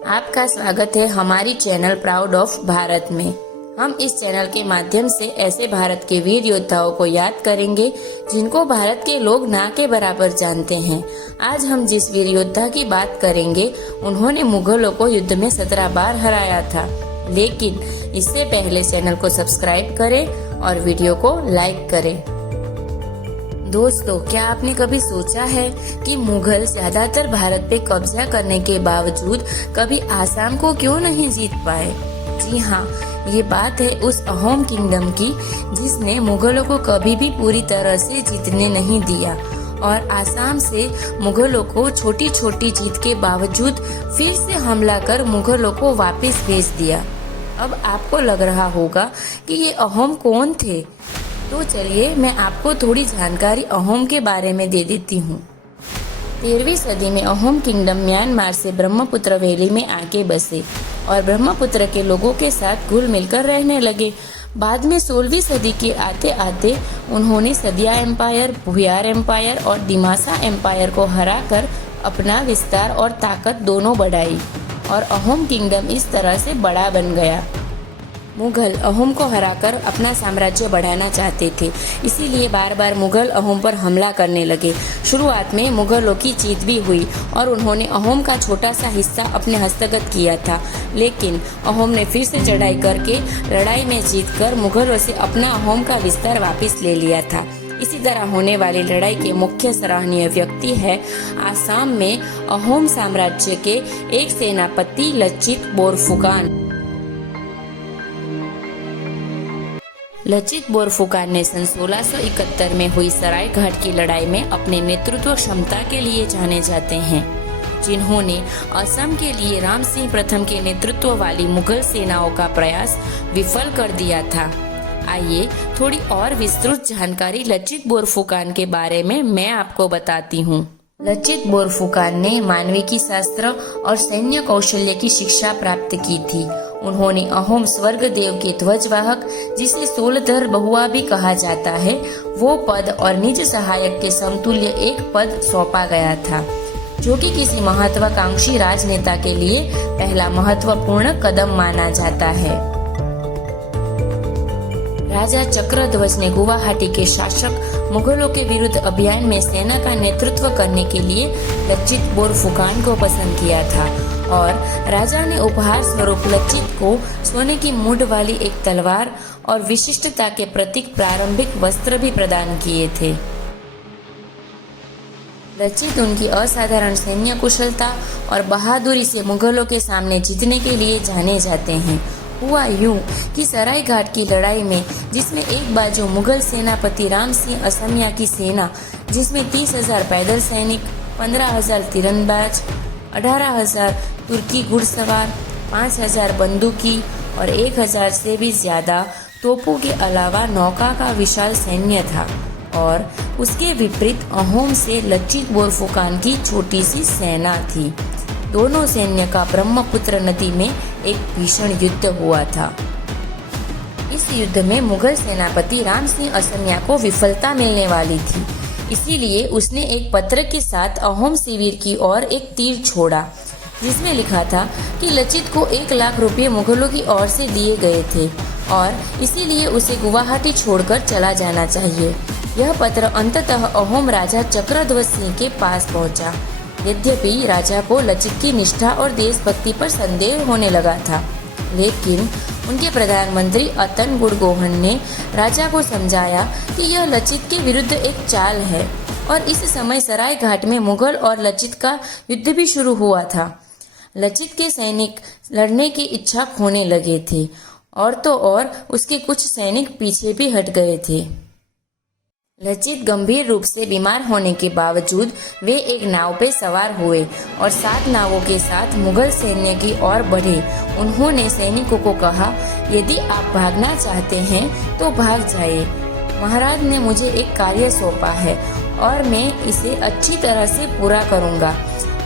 आपका स्वागत है हमारी चैनल प्राउड ऑफ भारत में। हम इस चैनल के माध्यम से ऐसे भारत के वीर योद्धाओं को याद करेंगे जिनको भारत के लोग ना के बराबर जानते हैं। आज हम जिस वीर योद्धा की बात करेंगे उन्होंने मुगलों को युद्ध में 17 बार हराया था। लेकिन इससे पहले चैनल को सब्सक्राइब करें और वीडियो को लाइक करें। दोस्तों, क्या आपने कभी सोचा है कि मुगल ज्यादातर भारत पे कब्जा करने के बावजूद कभी आसाम को क्यों नहीं जीत पाए? जी हाँ, ये बात है उस अहोम किंगडम की जिसने मुगलों को कभी भी पूरी तरह से जीतने नहीं दिया और आसाम से मुगलों को छोटी छोटी जीत के बावजूद फिर से हमला कर मुगलों को वापस भेज दिया। अब आपको लग रहा होगा कि ये अहोम कौन थे, तो चलिए मैं आपको थोड़ी जानकारी अहोम के बारे में दे देती हूँ। 13वीं सदी में अहोम किंगडम म्यांमार से ब्रह्मपुत्र वैली में आके बसे और ब्रह्मपुत्र के लोगों के साथ घुल मिलकर रहने लगे। बाद में 16वीं सदी के आते आते उन्होंने सदिया एम्पायर, भुयार एम्पायर और दिमासा एम्पायर को हराकर अपना विस्तार और ताकत दोनों बढ़ाई और अहोम किंगडम इस तरह से बड़ा बन गया। मुगल अहोम को हराकर अपना साम्राज्य बढ़ाना चाहते थे, इसीलिए बार बार मुगल अहोम पर हमला करने लगे। शुरुआत में मुगलों की जीत भी हुई और उन्होंने अहोम का छोटा सा हिस्सा अपने हस्तगत किया था, लेकिन अहोम ने फिर से चढ़ाई करके लड़ाई में जीतकर मुगलों से अपना अहोम का विस्तार वापस ले लिया था। इसी तरह होने वाली लड़ाई के मुख्य सराहनीय व्यक्ति है आसाम में अहोम साम्राज्य के एक सेनापति लचित बोरफुकान। लचित बोरफुकान ने सन 1671 में हुई सराय घाट की लड़ाई में अपने नेतृत्व क्षमता के लिए जाने जाते हैं, जिन्होंने असम के लिए राम सिंह प्रथम के नेतृत्व वाली मुगल सेनाओं का प्रयास विफल कर दिया था। आइए थोड़ी और विस्तृत जानकारी लचित बोरफुकान के बारे में मैं आपको बताती हूँ। लचित बोरफुकान ने मानविकी शास्त्र और सैन्य कौशल्य की शिक्षा प्राप्त की थी। उन्होंने अहोम स्वर्ग देव के ध्वजवाहक, जिसे सोलधर बहुआ भी कहा जाता है, वो पद और निज सहायक के समतुल्य एक पद सौंपा गया था, जो कि किसी महत्वाकांक्षी राजनेता के लिए पहला महत्वपूर्ण कदम माना जाता है। राजा चक्रध्वज ने गुवाहाटी के शासक मुगलों के विरुद्ध अभियान में सेना का नेतृत्व करने के लिए लचित बोरफुकान को पसंद किया था और राजा ने उपहार स्वरूप लचित को सोने की मूठ वाली एक तलवार और विशिष्टता के प्रतीक प्रारंभिक वस्त्र भी प्रदान किए थे। लचित उनकी असाधारण सैन्य कुशलता और बहादुरी से मुगलों के सामने जीतने के लिए जाने जाते हैं। हुआ यूं कि सराय घाट की लड़ाई में, जिसमें एक बाजू मुगल सेनापति राम सिंह असमिया की सेना, जिसमें 30,000 पैदल सैनिक, 15,000 तीरंदाज, 18,000 तुर्की घुड़सवार, 5,000 बंदूकी और 1,000 से भी ज्यादा तोपों के अलावा नौका का विशाल सैन्य था, और उसके विपरीत अहोम से लचित बोरफुकान की छोटी सी सेना थी। दोनों सैन्य का ब्रह्मपुत्र नदी में एक भीषण युद्ध हुआ था। इस युद्ध में मुगल सेनापति राम सिंह असमिया को विफलता मिलने वाली थी, इसीलिए उसने एक पत्र के साथ अहोम शिविर की ओर एक तीर छोड़ा, जिसमें लिखा था कि लचित को 1 लाख रुपए मुगलों की ओर से दिए गए थे और इसीलिए उसे गुवाहाटी छोड़कर चला जाना चाहिए। यह पत्र अंततः अहोम राजा चक्रध्वज सिंह के पास पहुंचा। यद्यपि राजा को लचित की निष्ठा और देशभक्ति पर संदेह होने लगा था, लेकिन उनके प्रधानमंत्री अतन गुड़गोहन ने राजा को समझाया कि यह लचित के विरुद्ध एक चाल है और इस समय सराय घाट में मुगल और लचित का युद्ध भी शुरू हुआ था। लचित के सैनिक लड़ने की इच्छा खोने लगे थे और तो और उसके कुछ सैनिक पीछे भी हट गए थे। लचित गंभीर रूप से बीमार होने के बावजूद वे एक नाव पे सवार हुए और 7 नावों के साथ मुगल सैन्य की ओर बढ़े। उन्होंने सैनिकों को कहा, यदि आप भागना चाहते हैं तो भाग जाइए। महाराज ने मुझे एक कार्य सौंपा है और मैं इसे अच्छी तरह से पूरा करूंगा।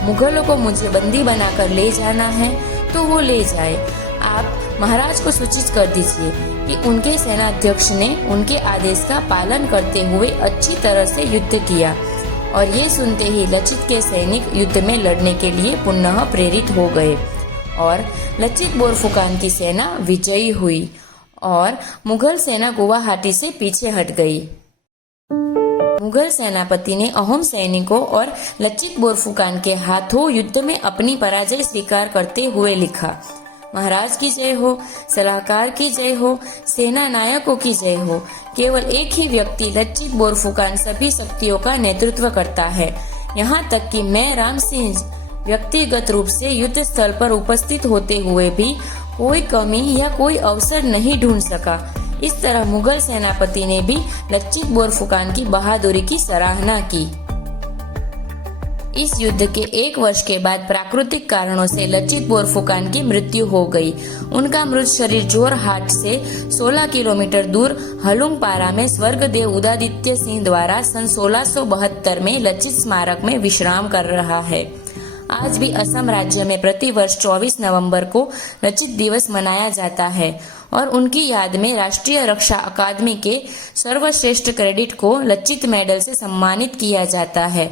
मुगलों को मुझे बंदी बनाकर ले जाना है तो वो ले जाए। आप महाराज को सूचित कर दीजिए कि उनके सेनाध्यक्ष ने उनके आदेश का पालन करते हुए अच्छी तरह से युद्ध किया और ये सुनते ही लचित के सैनिक युद्ध में लड़ने के लिए पुनः प्रेरित हो गए। और लचित बोरफुकान की सेना विजयी हुई और मुगल सेना गुवाहाटी से पीछे हट गई। मुगल सेनापति ने अहोम सैनिकों और लचित बोरफुकान के हाथों युद्ध में अपनी पराजय स्वीकार करते हुए लिखा, महाराज की जय हो, सलाहकार की जय हो, सेना नायकों की जय हो। केवल एक ही व्यक्ति लचित बोरफुकान सभी शक्तियों का नेतृत्व करता है। यहाँ तक कि मैं राम सिंह व्यक्तिगत रूप से युद्ध स्थल पर उपस्थित होते हुए भी कोई कमी या कोई अवसर नहीं ढूंढ सका। इस तरह मुगल सेनापति ने भी लचित बोरफुकान की बहादुरी की सराहना की। इस युद्ध के 1 वर्ष के बाद प्राकृतिक कारणों से लचित बोरफुकान की मृत्यु हो गई। उनका मृत शरीर जोरहाट से 16 किलोमीटर दूर हलुंगपारा में स्वर्गदेव उदयादित्य सिंह द्वारा सन 1672 में लचित स्मारक में विश्राम कर रहा है। आज भी असम राज्य में प्रतिवर्ष 24 नवंबर को लचित दिवस मनाया जाता है और उनकी याद में राष्ट्रीय रक्षा अकादमी के सर्वश्रेष्ठ क्रेडिट को लचित मेडल से सम्मानित किया जाता है।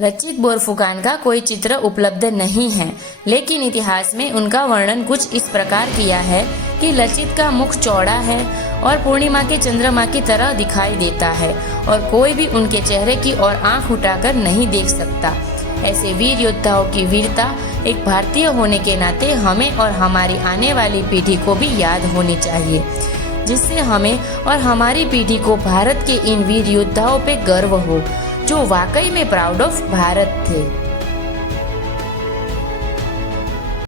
लचित बोरफुकान का कोई चित्र उपलब्ध नहीं है, लेकिन इतिहास में उनका वर्णन कुछ इस प्रकार किया है कि लचित का मुख चौड़ा है और पूर्णिमा के चंद्रमा की तरह दिखाई देता है और कोई भी उनके चेहरे की ओर आंख उठाकर नहीं देख सकता। ऐसे वीर योद्धाओं की वीरता एक भारतीय होने के नाते हमें और हमारी आने वाली पीढ़ी को भी याद होनी चाहिए, जिससे हमें और हमारी पीढ़ी को भारत के इन वीर योद्धाओं पे गर्व हो जो वाकई में प्राउड ऑफ भारत थे।